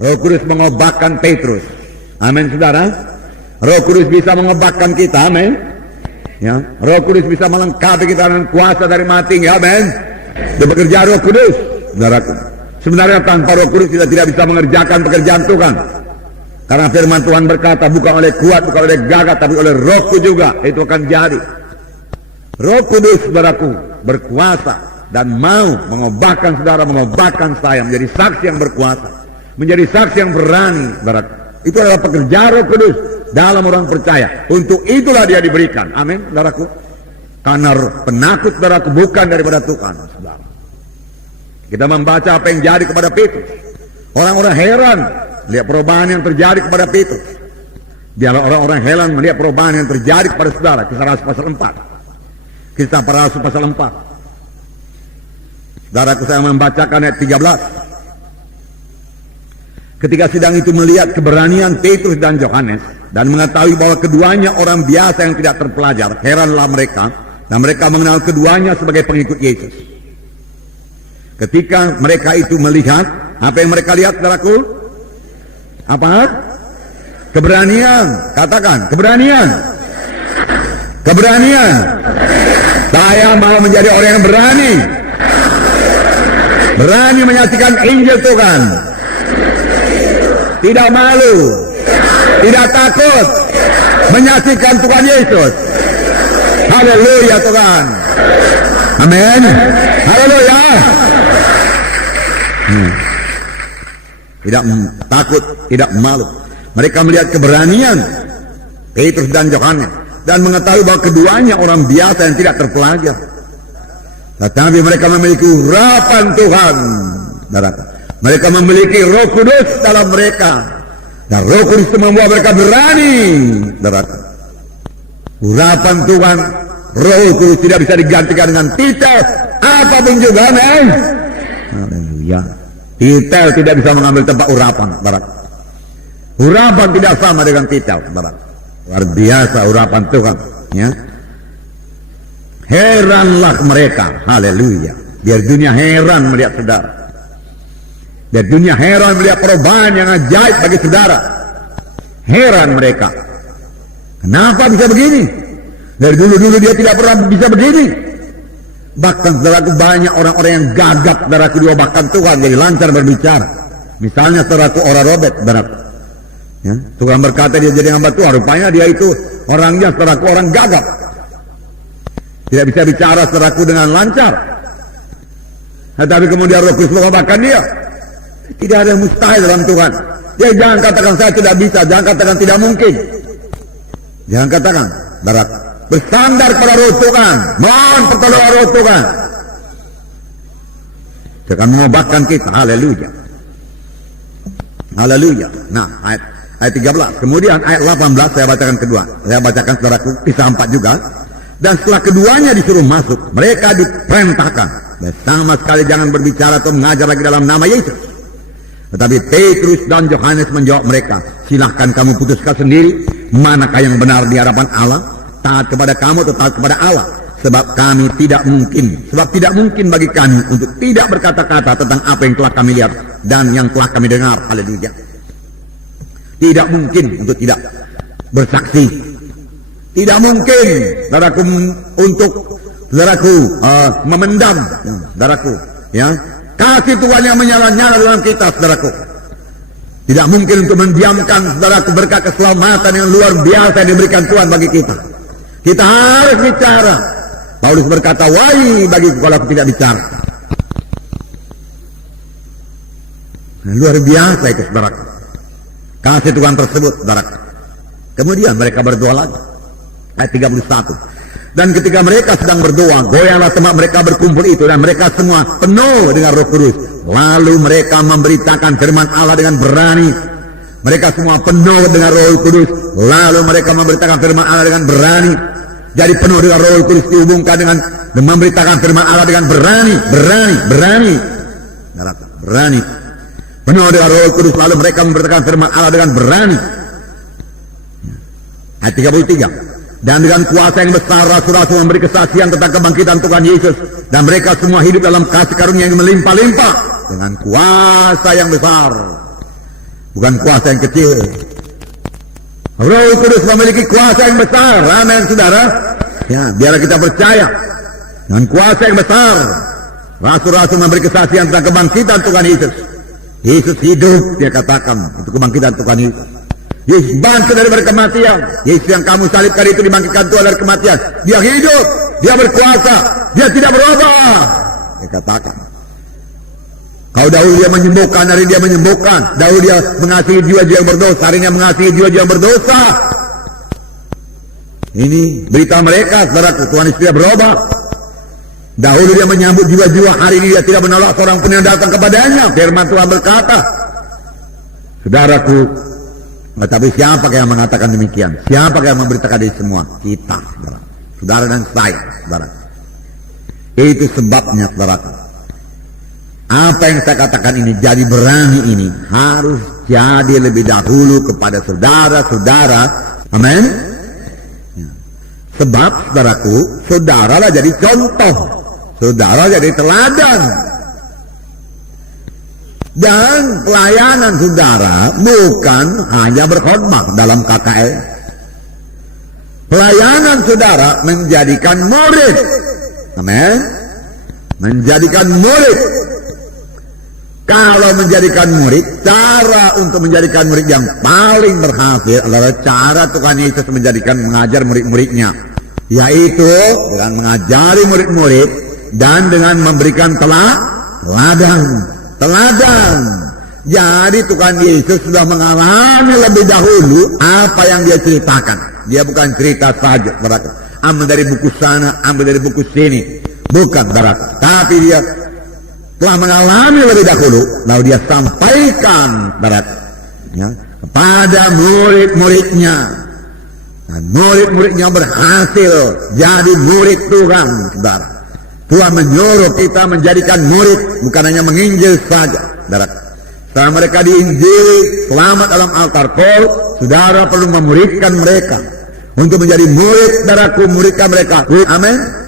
Roh Kudus mengobatkan Petrus. Amin, saudara. Roh Kudus bisa mengobatkan kita. Amin. Ya, Roh Kudus bisa melengkapi kita dengan kuasa dari mati. Amin. Dia bekerja Roh Kudus, saudaraku. Sebenarnya tanpa Roh Kudus kita tidak bisa mengerjakan pekerjaan Tuhan. Karena firman Tuhan berkata, bukan oleh kuat, bukan oleh gagah, tapi oleh Rohku juga itu akan jadi. Roh Kudus, saudaraku, berkuasa dan mau mengobatkan saudara, mengobatkan saya menjadi saksi yang berkuasa, menjadi saksi yang berani, saudaraku. Itu adalah pekerjaan Roh Kudus dalam orang percaya. Untuk itulah dia diberikan. Amin, saudaraku. Karena penakut, saudaraku, bukan daripada Tuhan, saudara. Kita membaca apa yang jadi kepada Petrus. Orang-orang heran lihat perubahan yang terjadi kepada Petrus. Biarlah orang-orang heran melihat perubahan yang terjadi kepada saudara. Kisah Rasul pasal 4. Kisah para Rasul pasal 4. Saudaraku, saya membacakan ayat 13. Ketika sidang itu melihat keberanian Petrus dan Yohanes dan mengetahui bahwa keduanya orang biasa yang tidak terpelajar, heranlah mereka, dan mereka mengenal keduanya sebagai pengikut Yesus. Ketika mereka itu melihat, apa yang mereka lihat, saudaraku? Apa? Keberanian. Katakan, keberanian. Keberanian. Saya mau menjadi orang yang berani. Berani menyaksikan Injil Tuhan. Tidak malu. Tidak takut. Menyaksikan Tuhan Yesus. Haleluya Tuhan. Amin. Haleluya. Tidak takut, tidak malu. Mereka melihat keberanian Petrus dan Yohanes dan mengetahui bahwa keduanya orang biasa yang tidak terpelajar. Tetapi mereka memiliki urapan Tuhan. Mereka memiliki Roh Kudus dalam mereka. Dan Roh Kudus itu membuat mereka berani. Urapan Tuhan, Roh Kudus tidak bisa digantikan dengan titel apapun juga. Amin. Haleluya. Titel tidak bisa mengambil tempat urapan. Urapan tidak sama dengan titel. Luar biasa urapan Tuhan. Ya. Heranlah mereka. Haleluya. Biar dunia heran melihat saudara. Biar dunia heran melihat perubahan yang ajaib bagi saudara. Heran mereka. Kenapa bisa begini? Dari dulu-dulu dia tidak pernah bisa begini. Bahkan saudaraku, banyak orang-orang yang gagap, saudaraku, diobatkan Tuhan jadi lancar berbicara. Misalnya saudaraku Ora Robert, saudaraku. Ya, Tuhan berkata dia jadi hamba Tuhan. Rupanya dia itu orangnya, saudaraku, orang gagap. Tidak bisa bicara, saudaraku, dengan lancar. Tetapi kemudian Roh Kudus mengobatkan dia. Tidak ada yang mustahil dalam Tuhan. Dia jangan katakan saya tidak bisa, jangan katakan tidak mungkin. Jangan katakan, saudaraku. Bersandar pada Roh Tuhan, mohon pertolongan Roh Tuhan. Dia akan mengobatkan kita. Haleluya. Haleluya. Nah, ayat 13. Kemudian ayat 18 saya bacakan kedua. Saya bacakan saudaraku kisah 4 juga. Dan setelah keduanya disuruh masuk, mereka diperintahkan dan sama sekali jangan berbicara atau mengajar lagi dalam nama Yesus. Tetapi Petrus dan Yohanes menjawab mereka, silahkan kamu putuskan sendiri manakah yang benar di hadapan Allah. Taat kepada kamu atau taat kepada Allah. Sebab tidak mungkin bagi kami untuk tidak berkata-kata tentang apa yang telah kami lihat dan yang telah kami dengar. Haleluya. Tidak mungkin untuk tidak bersaksi. Tidak mungkin, saudaraku, untuk saudaraku memendam, saudaraku, ya, kasih Tuhan yang menyala-nyala dalam kita, saudaraku. Tidak mungkin untuk mendiamkan, saudaraku, berkat keselamatan yang luar biasa yang diberikan Tuhan bagi kita. Kita harus bicara. Paulus berkata, wahai bagiku kalau aku tidak bicara. Nah, luar biasa itu, saudaraku. Kasih Tuhan tersebut, saudaraku. Kemudian mereka berdoa lagi. Ayat 31. Dan ketika mereka sedang berdoa, goyahlah tempat mereka berkumpul itu, dan mereka semua penuh dengan Roh Kudus. Lalu mereka memberitakan firman Allah dengan berani. Mereka semua penuh dengan Roh Kudus. Lalu mereka memberitakan firman Allah dengan berani. Jadi penuh dengan Roh Kudus dihubungkan dengan memberitakan firman Allah dengan berani. Penuh dengan Roh Kudus, lalu mereka memberitakan firman Allah dengan berani. Ayat 33. Dan dengan kuasa yang besar rasul-rasul memberi kesaksian tentang kebangkitan Tuhan Yesus, dan mereka semua hidup dalam kasih karunia yang melimpah-limpah dengan kuasa yang besar. bukan kuasa yang kecil. Roh Kudus memiliki kuasa yang besar. Amin, saudara. Ya, biarlah kita percaya dengan kuasa yang besar. Rasul-rasul memberi kesaksian tentang kebangkitan Tuhan Yesus. Yesus hidup, dia katakan, itu kebangkitan Tuhan Yesus. Yesus bangkit dari kematian. Yesus yang kamu salibkan itu dibangkitkan Tuhan dari kematian. Dia hidup, dia berkuasa, dia tidak berubah. Dia katakan. Kalau dahulu dia menyembuhkan, hari dia menyembuhkan. Dahulu dia mengasihi jiwa-jiwa yang berdosa, hari ini mengasihi jiwa-jiwa yang berdosa. Ini berita mereka, saudara, Tuhan Yesus tidak berubah. Dahulu dia menyambut jiwa-jiwa, hari ini dia tidak menolak seorang pun yang datang kepadanya. Firman Tuhan berkata, saudaraku, tapi siapa yang mengatakan demikian? Siapa yang memberitakan ini semua? Kita, saudara. Saudara dan saya, saudara. Itu sebabnya, saudara. Apa yang saya katakan ini, jadi berani ini, harus jadi lebih dahulu kepada saudara-saudara. Amin. Sebab, saudaraku, saudaralah jadi contoh. Saudara jadi teladan. Dan pelayanan saudara bukan hanya berkhotbah dalam KKL. Pelayanan saudara menjadikan murid. Amin. Menjadikan murid. Kalau menjadikan murid, cara untuk menjadikan murid yang paling berhasil adalah cara Tuhan Yesus mengajar murid-muridnya. Yaitu dengan mengajari murid-murid dan dengan memberikan teladan. Jadi Tuhan Yesus sudah mengalami lebih dahulu apa yang dia ceritakan. Dia bukan cerita saja, saudara. Ambil dari buku sana, ambil dari buku sini. Bukan, saudara. Tapi dia telah mengalami lebih dahulu, lalu dia sampaikan, saudara, ya, kepada murid-muridnya. Dan murid-muridnya berhasil jadi murid Tuhan, saudara. Tuhan menyuruh kita menjadikan murid, bukan hanya menginjil saja, saudara. Setelah mereka diinjili, selamat dalam altar Paul, saudara perlu memuridkan mereka. Untuk menjadi murid, saudaraku, muridkan mereka. Amin.